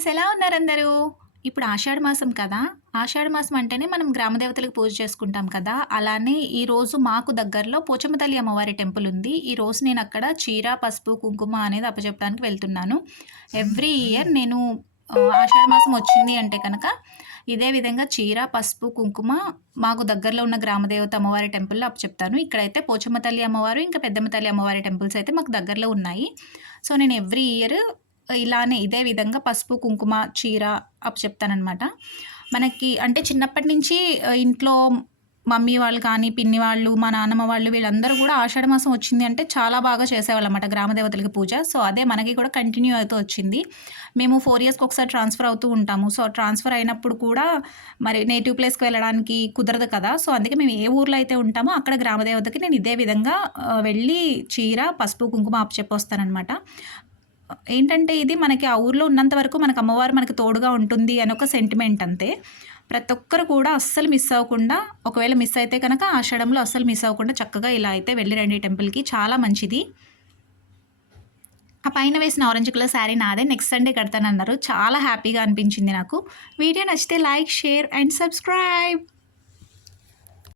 Guys ఎలా ఉన్నారందరూ? ఇప్పుడు ఆషాఢ మాసం కదా! ఆషాఢ మాసం అంటేనే మనం గ్రామ దేవతలకు పూజ చేసుకుంటాం కదా! అలానే ఈరోజు మాకు దగ్గరలో పోచమ్మ తల్లి అమ్మవారి టెంపుల్ ఉంది. ఈరోజు నేనక్కడ చీర, పసుపు, కుంకుమ అనేది అప్పజెప్పడానికి వెళ్తున్నాను. ఎవ్రీ ఇయర్ నేను ఆషాఢ మాసం వచ్చింది అంటే కనుక ఇదే విధంగా చీర, పసుపు, కుంకుమ మాకు దగ్గరలో ఉన్న గ్రామ దేవత అమ్మవారి టెంపుల్‌లో అప్పచెప్తాను. ఇక్కడైతే పోచమ్మ తల్లి అమ్మవారు, ఇంకా పెద్దమ్మ తల్లి అమ్మవారి టెంపుల్స్ అయితే మాకు దగ్గరలో ఉన్నాయి. సో, నేను ఎవ్రీ ఇయర్ ఇలానే ఇదే విధంగా పసుపు, కుంకుమ, చీర అప్పచెప్తాననమాట. మనకి అంటే చిన్నప్పటి నుంచి ఇంట్లో మమ్మీ వాళ్ళు కానీ, పిన్ని వాళ్ళు, మా నాన్నమ్మ వాళ్ళు వీళ్ళందరూ గూడా ఆషాఢ మాసం వచ్చింది అంటే చాలా బాగా చేసేవాళ్ళనమాట గ్రామ దేవతలకి పూజ. సో, అదే మనకి కూడా కంటిన్యూ అవుతూ వచ్చింది. మేము 4 ఇయర్స్‌కి ఒకసారి ట్రాన్స్‌ఫర్ అవుతూ ఉంటాము. సో, ట్రాన్స్‌ఫర్ అయినప్పుడు కూడా మరి నేటివ్ ప్లేస్‌కి వెళ్ళడానికి కుదరదు కదా! సో, అందుకే మేము ఏ ఊర్లో అయితే ఉంటామో అక్కడ గ్రామ దేవతకి నేను ఇదే విధంగా వెళ్ళి చీర, పసుపు, కుంకుమ అప్పచెప్పొస్తాననమాట. ఏంటంటే ఇది మనకి ఆ ఊర్లో ఉన్నంత వరకు మనకు అమ్మవారు మనకు తోడుగా ఉంటుంది అని ఒక సెంటిమెంట్ అంతే. ప్రతి ఒక్కరు కూడా అస్సలు మిస్ అవ్వకుండా, ఒకవేళ మిస్ అయితే కనుక ఆషాఢంలో అస్సలు మిస్ అవ్వకుండా చక్కగా ఇలా అయితే వెళ్ళి రండి టెంపుల్‌కి, చాలా మంచిది. ఆ పైన వేసిన ఆరెంజ్ కలర్ శారీ నాదే. నెక్స్ట్ సండే కడతానన్నారు. చాలా హ్యాపీగా అనిపించింది నాకు. వీడియో నచ్చితే లైక్, షేర్ అండ్ సబ్స్క్రైబ్.